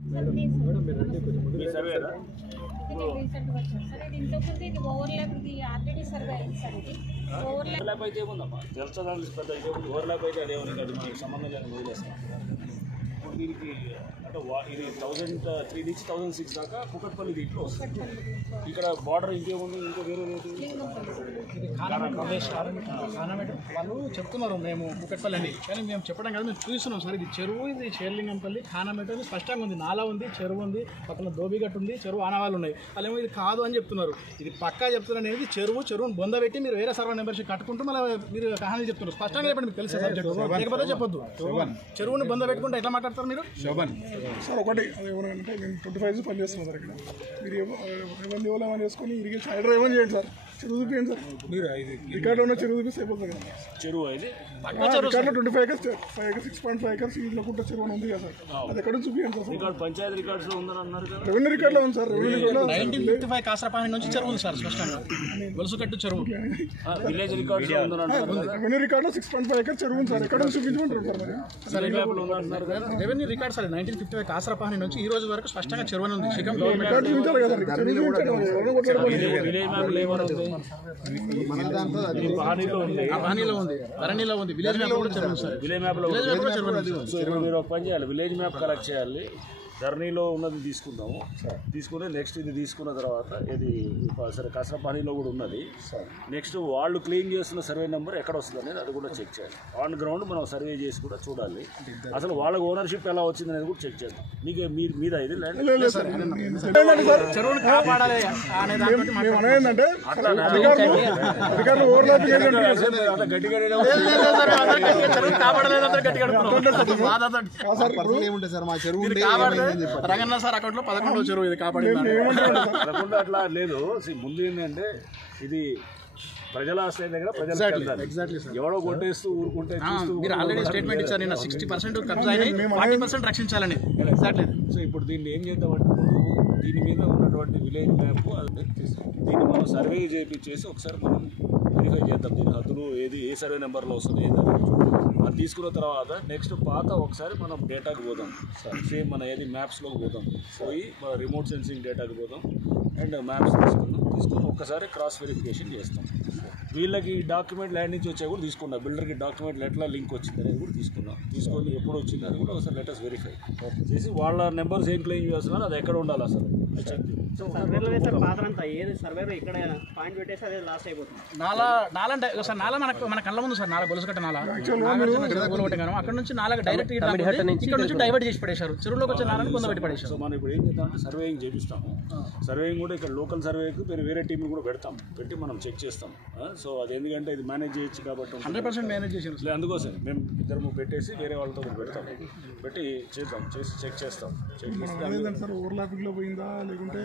మీ సర్వేరా overlap అయితే ఏముందమ్మా తెలుస్తుంది పెద్ద ఇదేముంది ఓవర్లాప్ అయితే అదేముంది అది మనకి సంబంధం లేని వదిలేస్తాం. ఇప్పుడు దీనికి అంటే ఇది 1003 నుంచి 1006 దాకా కుకట్పల్లి దీంట్లో వస్తుంది. ఇక్కడ బార్డర్ ఇంకేముంది ఇంకో వేరే వాళ్ళు చెప్తున్నారు మేము కుకట్పల్లి అని, కానీ మేము చెప్పడం కదా మేము చూస్తున్నాం సార్. ఇది చెరువు, ఇది షేర్లింగంపల్లి ఖానామెట్ అని స్పష్టంగా ఉంది. నాలా ఉంది, చెరువు ఉంది, పక్కన దోబిగట్టు ఉంది, చెరువు ఆనవాళ్ళు ఉన్నాయి. వాళ్ళేమో ఇది కాదు అని చెప్తున్నారు. ఇది పక్కా చెప్తున్నారు అనేది చెరువును బొందబెట్టి మీరు వేరే సర్వే నెంబర్షిప్ కట్టుకుంటూ మళ్ళీ మీరు కహానీ చెప్తున్నారు. స్పష్టంగా చెప్పండి, మీకు తెలుసు లేకపోతే చెప్పొద్దు. చెరువుని బొంద పెట్టుకుంటే ఎట్లా మాట్లాడతారు మీరు? సార్ ఒకటి అది ఏమనంటే నేను 25 పనిచేస్తున్నాను సార్. ఇక్కడ మీరు ఏమని చేసుకొని ఇరిగేషన్ హైడ్రా ఏమని చేయండి సార్, చెరువు చూపించండి సార్. మీరు రికార్డు ఉన్న చెరువు చూపిస్తే అయిపోతుంది కదా. చెరువు అయితే రికార్డులో 25 acres 6.5 acres ఇంట్లో కుంట చెరువు ఉంది కదా సార్, అది ఎక్కడ చూపించండి సార్. రికార్డు పంచాయతీ రికార్డ్స్ లో ఉందని అన్నారు కదా. రెవెన్యూ రికార్డులో ఉంది సార్. రెవెన్యూ రికార్డులో 1955 కాసరపాని నుంచి చెరువు ఉంది సార్ స్పష్టంగా. గొలుసుకట్టు చెరువు విలేజ్ రికార్డ్స్ లో ఉందని అంటారు. రెవెన్యూ రికార్డులో 6.5 acres చెరువు ఉంది సార్, ఎక్కడ చూపించమంటారు సార్. మరి రెవెన్యూ రికార్డ్ సార్ 1955 కాసరపాని నుంచి ఈ రోజు వరకు స్పష్టంగా చెరువు ఉంది. రికార్డు చూపించాలి కదా, చెరువు చూపించాలి. విలేజ్ మ్యాప్ లేవర్ ఉంది, పానీలో ఉంది, ధరణిలో ఉంది. విలేజ్ మ్యాప్ కూడా చెరువు సార్. విలేజ్ మ్యాప్ లో సో ఇప్పుడు మీరు ఒక పని చేయాలి, విలేజ్ మ్యాప్ కలెక్ట్ చేయాలి. ధరణిలో ఉన్నది తీసుకుందాము, తీసుకుని నెక్స్ట్ ఇది తీసుకున్న తర్వాత ఇది సరే కాసరపానీలో కూడా ఉన్నది. నెక్స్ట్ వాళ్ళు క్లెయిమ్ చేస్తున్న సర్వే నెంబర్ ఎక్కడ వస్తుంది అనేది అది కూడా చెక్ చేయాలి. ఆన్ గ్రౌండ్ మనం సర్వే చేసి కూడా చూడాలి అసలు వాళ్ళకి ఓనర్షిప్ ఎలా వచ్చింది అనేది కూడా చెక్ చేద్దాం. మీకు మీద ఇది చెరువును కాపాడాలి అనే దాంట్లో ఏంటంటే గట్టిగా రంగన్న సార్ అకౌంట్ లో 11వ చెరువు ఇది కాపాడింది. అట్లా లేదు. ముందు ఏంటంటే ఇది ప్రజల ఆశ్రయం దగ్గర ప్రజలు ఎవడో కొట్టేస్తూ ఊరుకుంటే మీరు ఆల్రెడీ స్టేట్మెంట్ ఇచ్చారు నిన్న 60% కబ్జా అయినాయి, 40% రక్షించాలని. ఎగ్జాక్ట్లీ. సో ఇప్పుడు దీన్ని ఏం చేద్దామంటే దీని మీద ఉన్నటువంటి విలేజ్ మ్యాప్ దీన్ని మనం సర్వే చేయించేసి ఒకసారి మనం వెరిఫై చేద్దాం. దీని హద్దులు ఏది ఏ సర్వే నెంబర్లో వస్తుంది ఏది అది తీసుకున్న తర్వాత నెక్స్ట్ పాత ఒకసారి మనం డేటాకి పోదాం. సేమ్ మన ఏది మ్యాప్స్లోకి పోదాం, పోయి మన రిమోట్ సెన్సింగ్ డేటాకి పోదాం అండ్ మ్యాప్స్ తీసుకుని ఒక్కసారి క్రాస్ వెరిఫికేషన్ చేస్తాం. వీళ్ళకి డాక్యుమెంట్ ల్యాండ్ నుంచి వచ్చా కూడా తీసుకున్నాం, బిల్డర్కి డాక్యుమెంట్ ఎట్లా లింక్ వచ్చింది అనేది కూడా తీసుకున్నాం. తీసుకొని ఎప్పుడు వచ్చింది అది కూడా ఒకసారి లెటర్స్ వెరిఫై చేసి వాళ్ళ నెంబర్స్ ఏం క్లెయిమ్ చేస్తున్నారో అది ఎక్కడ ఉండాలి అసలు నాలా మన కళ్ళ ముందు సార్. నాలా గొలుసుకట్ట నాలా అక్కడ నుంచి నాలా డైరెక్ట్ ఇక్కడ నుంచి డైవర్ట్ చేసి పడేశారు. చెరువులోకి వచ్చే నాలని కొంత పడేశారు. సో మనం ఇప్పుడు ఏం చేద్దామంటే సర్వేయింగ్ చేపిస్తాము. సర్వేయింగ్ కూడా ఇక్కడ లోకల్ సర్వేకి వేరే టీంని కూడా పెట్టి మనం చెక్ చేస్తాం. సో అది ఎందుకంటే ఇది మేనేజ్ చేయొచ్చు కాబట్టి 100% మేనేజ్ చేసారు. అందుకోసం మేము ఇద్దరు పెట్టేసి వేరే వాళ్ళతో పెట్టి చేద్దాం, చేసి చెక్ చేస్తాం. ఓవర్లాపింగ్లో పోయిందా లేకుంటే